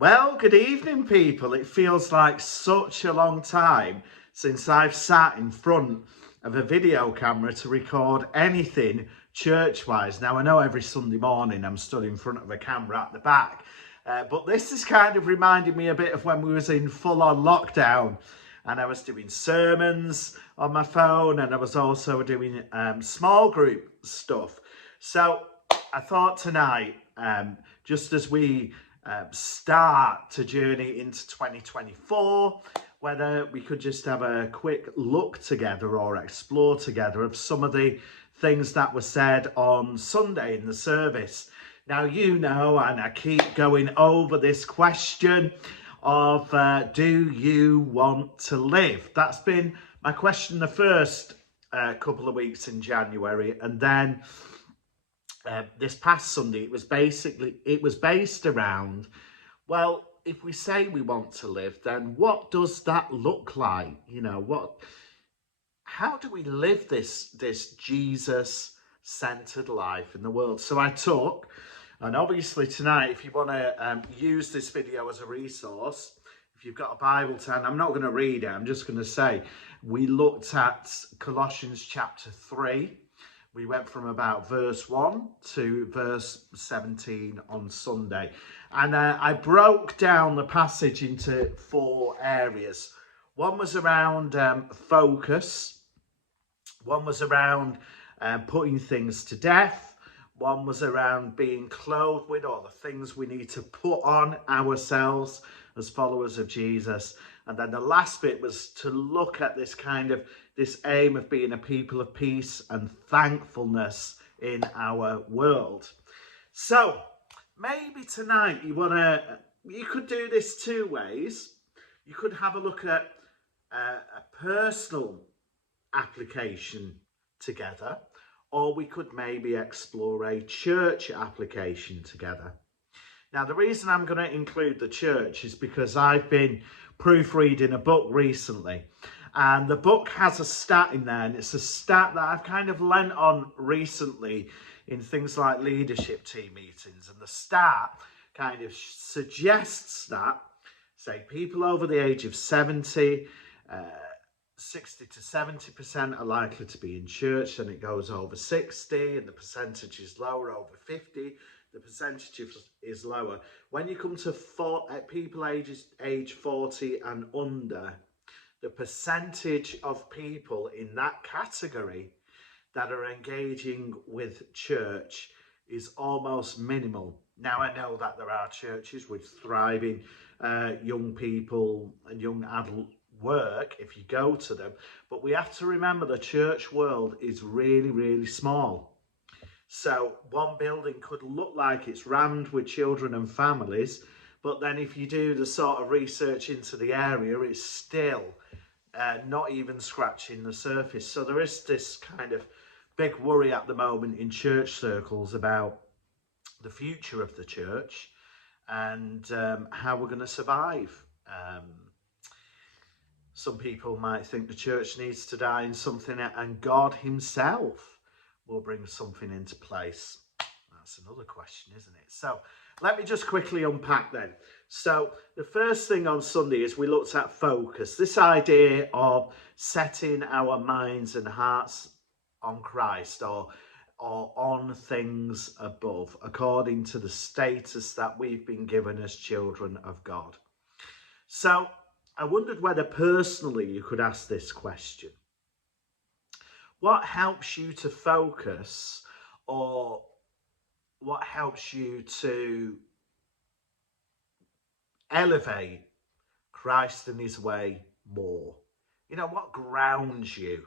Well, good evening, people. It feels like such a long time since I've sat in front of a video camera to record anything church-wise. Now, I know every Sunday morning I'm stood in front of a camera at the back, but this is kind of reminding me a bit of when we was in full-on lockdown and I was doing sermons on my phone and I was also doing small group stuff. So I thought tonight, just as we start to journey into 2024, whether we could just have a quick look together or explore together of some of the things that were said on Sunday in the service. Now, you know, and I keep going over this question of do you want to live? That's been my question the first couple of weeks in January, and then this past Sunday, it was based around, well, if we say we want to live, then what does that look like? You know, how do we live this Jesus-centered life in the world? So I took, and obviously tonight, if you want to use this video as a resource, if you've got a Bible to hand, I'm not going to read it, I'm just going to say, we looked at Colossians chapter 3. We went from about verse 1 to verse 17 on Sunday. And I broke down the passage into 4 areas. One was around focus. One was around putting things to death. One was around being clothed with all the things we need to put on ourselves as followers of Jesus. And then the last bit was to look at this aim of being a people of peace and thankfulness in our world. So maybe tonight you could do this 2 ways. You could have a look at a personal application together, or we could maybe explore a church application together. Now, the reason I'm going to include the church is because I've been proofreading a book recently, and the book has a stat in there, and it's a stat that I've kind of lent on recently in things like leadership team meetings. And the stat kind of suggests that, say, people over the age of 70, 60 to 70% are likely to be in church. Then it goes over 60, and the percentage is lower. Over 50, the percentage is lower. When you come to people age 40 and under, the percentage of people in that category that are engaging with church is almost minimal. Now, I know that there are churches with thriving young people and young adult work if you go to them, but we have to remember the church world is really, really small. So one building could look like it's rammed with children and families, but then if you do the sort of research into the area, it's still not even scratching the surface. So there is this kind of big worry at the moment in church circles about the future of the church and how we're going to survive. Some people might think the church needs to die in something and God himself will bring something into place. That's another question, isn't it? So let me just quickly unpack then. So the first thing on Sunday is we looked at focus, this idea of setting our minds and hearts on Christ or on things above, according to the status that we've been given as children of God. So I wondered whether personally you could ask this question. What helps you to focus, or what helps you to elevate Christ and his way more? You know, what grounds you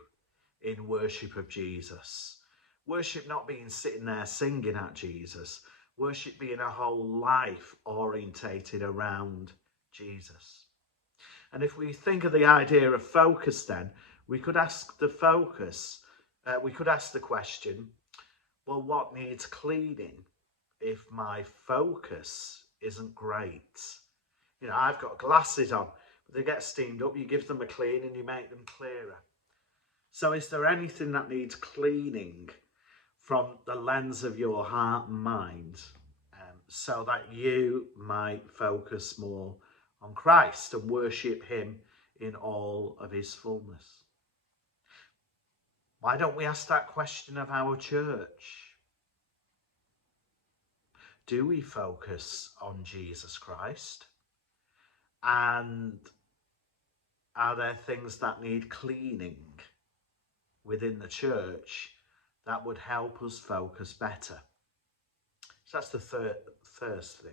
in worship of Jesus? Worship not being sitting there singing at Jesus. Worship being a whole life orientated around Jesus. And if we think of the idea of focus, then we could ask the question, well, what needs cleaning if my focus isn't great? You know, I've got glasses on, but they get steamed up. You give them a clean and you make them clearer. So is there anything that needs cleaning from the lens of your heart and mind so that you might focus more on Christ and worship him in all of his fullness. Why don't we ask that question of our church? Do we focus on Jesus Christ? And are there things that need cleaning within the church that would help us focus better? So that's the first thing.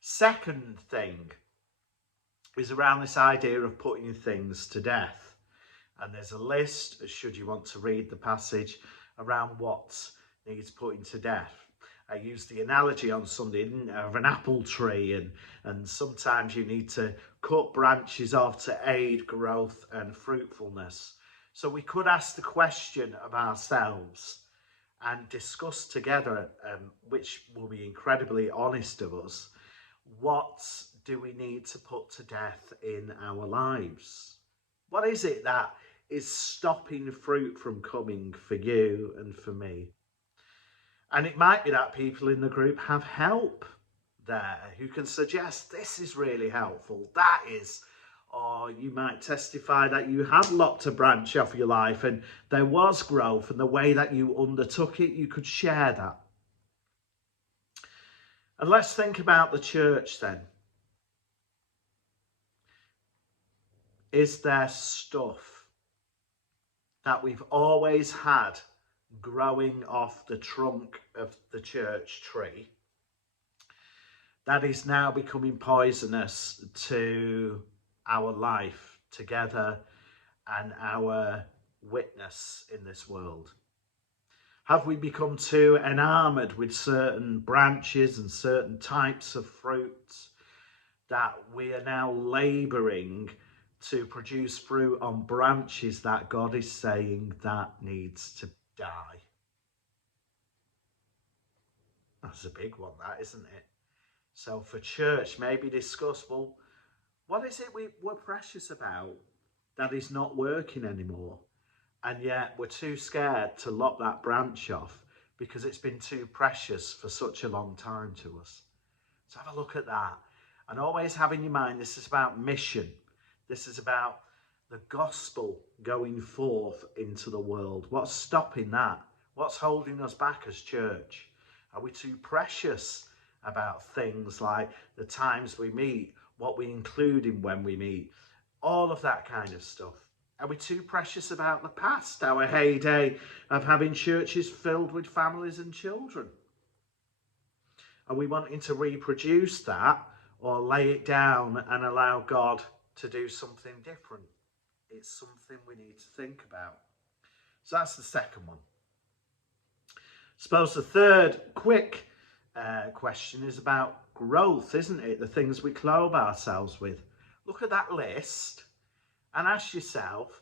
Second thing is around this idea of putting things to death. And there's a list, should you want to read the passage, around what needs putting to death. I used the analogy on Sunday of an apple tree, and sometimes you need to cut branches off to aid growth and fruitfulness. So we could ask the question of ourselves and discuss together, which will be incredibly honest of us, what do we need to put to death in our lives? What is it that is stopping fruit from coming for you and for me? And it might be that people in the group have help there who can suggest this is really helpful, that is. Or you might testify that you have lopped a branch off your life and there was growth, and the way that you undertook it, you could share that. And let's think about the church then. Is there stuff that we've always had growing off the trunk of the church tree that is now becoming poisonous to our life together and our witness in this world? Have we become too enamored with certain branches and certain types of fruits that we are now laboring to produce fruit on branches that God is saying that needs to die? That's a big one, that, isn't it? So for church, maybe discuss, well, what is it we're precious about that is not working anymore? And yet we're too scared to lop that branch off because it's been too precious for such a long time to us. So have a look at that. And always have in your mind, this is about mission. This is about the gospel going forth into the world. What's stopping that? What's holding us back as church? Are we too precious about things like the times we meet, what we include in when we meet, all of that kind of stuff? Are we too precious about the past, our heyday of having churches filled with families and children? Are we wanting to reproduce that or lay it down and allow God to do something different? It's something we need to think about. So that's the second one. I suppose the third quick question is about growth, isn't it? The things we clothe ourselves with. Look at that list and ask yourself,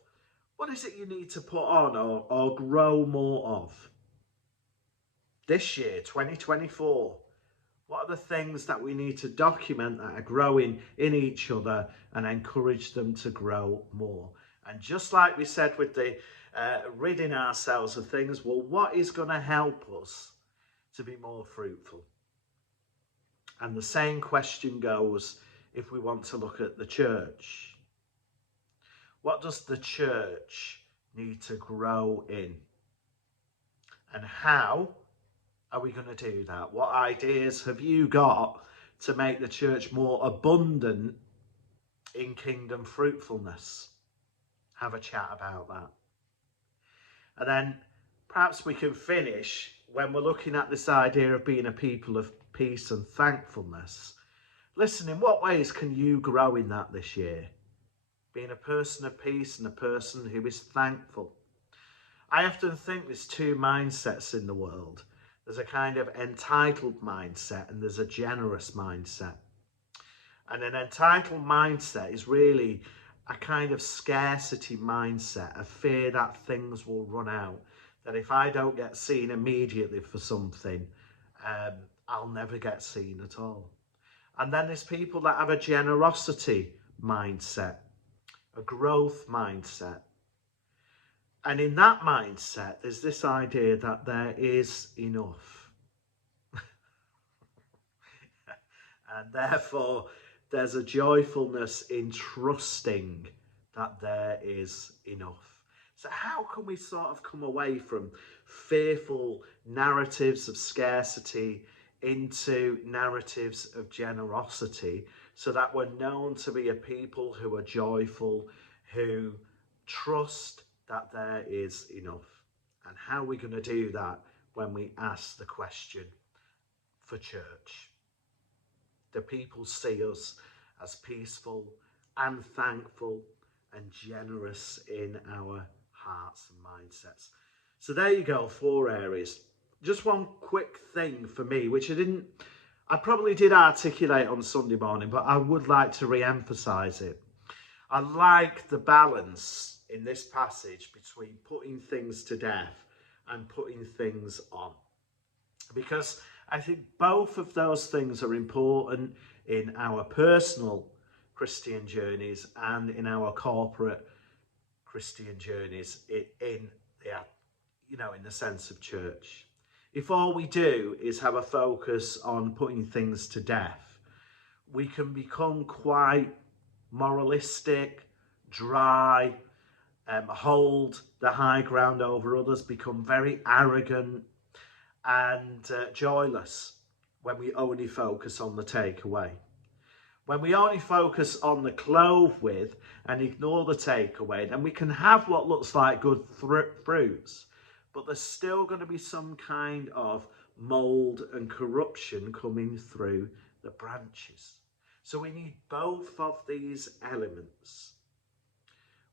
what is it you need to put on or grow more of? This year, 2024, what are the things that we need to document that are growing in each other and encourage them to grow more? And just like we said with the ridding ourselves of things, well, what is going to help us to be more fruitful? And the same question goes if we want to look at the church. What does the church need to grow in? And how are we going to do that? What ideas have you got to make the church more abundant in kingdom fruitfulness? Have a chat about that. And then perhaps we can finish when we're looking at this idea of being a people of peace and thankfulness. Listen, in what ways can you grow in that this year? Being a person of peace and a person who is thankful. I often think there's two mindsets in the world. There's a kind of entitled mindset and there's a generous mindset. And an entitled mindset is really a kind of scarcity mindset, a fear that things will run out, that if I don't get seen immediately for something, I'll never get seen at all. And then there's people that have a generosity mindset, a growth mindset. And in that mindset, there's this idea that there is enough. And therefore, there's a joyfulness in trusting that there is enough. So how can we sort of come away from fearful narratives of scarcity into narratives of generosity, so that we're known to be a people who are joyful, who trust that there is enough? And how are we going to do that when we ask the question for church? Do people see us as peaceful and thankful and generous in our hearts and mindsets? So there you go, 4 areas. Just one quick thing for me, which I probably did articulate on Sunday morning, but I would like to re-emphasize it. I like the balance in this passage between putting things to death and putting things on, because I think both of those things are important in our personal Christian journeys and in our corporate Christian journeys in the sense of church. If all we do is have a focus on putting things to death, we can become quite moralistic, dry, hold the high ground over others, become very arrogant and joyless when we only focus on the takeaway. When we only focus on the clove with and ignore the takeaway, then we can have what looks like good fruits, but there's still going to be some kind of mold and corruption coming through the branches. So we need both of these elements.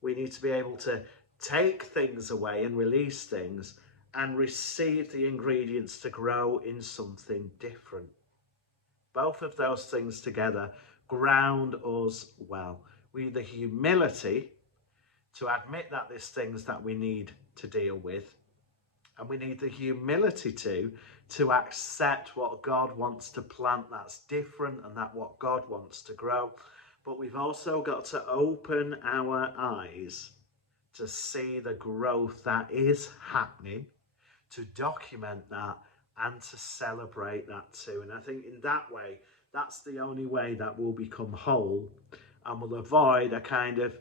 We need to be able to take things away and release things and receive the ingredients to grow in something different. Both of those things together ground us well. We need the humility to admit that there's things that we need to deal with, and we need the humility to accept what God wants to plant that's different and that what God wants to grow. But we've also got to open our eyes to see the growth that is happening, to document that and to celebrate that too. And I think in that way, that's the only way that we'll become whole, and we'll avoid a kind of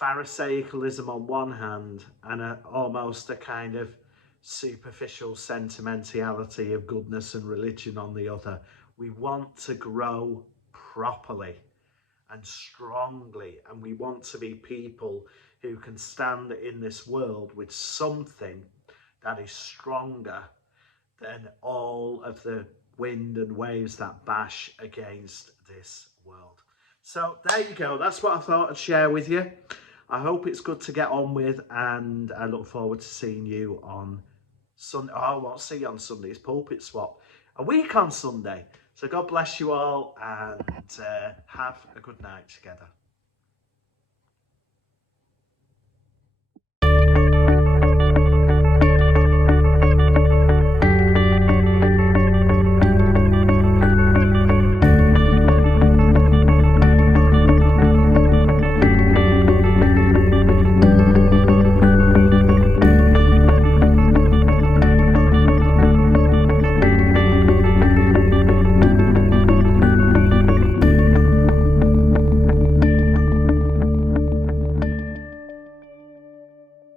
Pharisaicalism on one hand and almost a kind of superficial sentimentality of goodness and religion on the other. We want to grow properly and strongly, and we want to be people who can stand in this world with something that is stronger than all of the wind and waves that bash against this world. So there you go. That's what I thought I'd share with you. I hope it's good to get on with, and I look forward to seeing you on Sunday. Oh, I won't see you on Sunday. It's Pulpit Swap. A week on Sunday. So God bless you all, and have a good night together.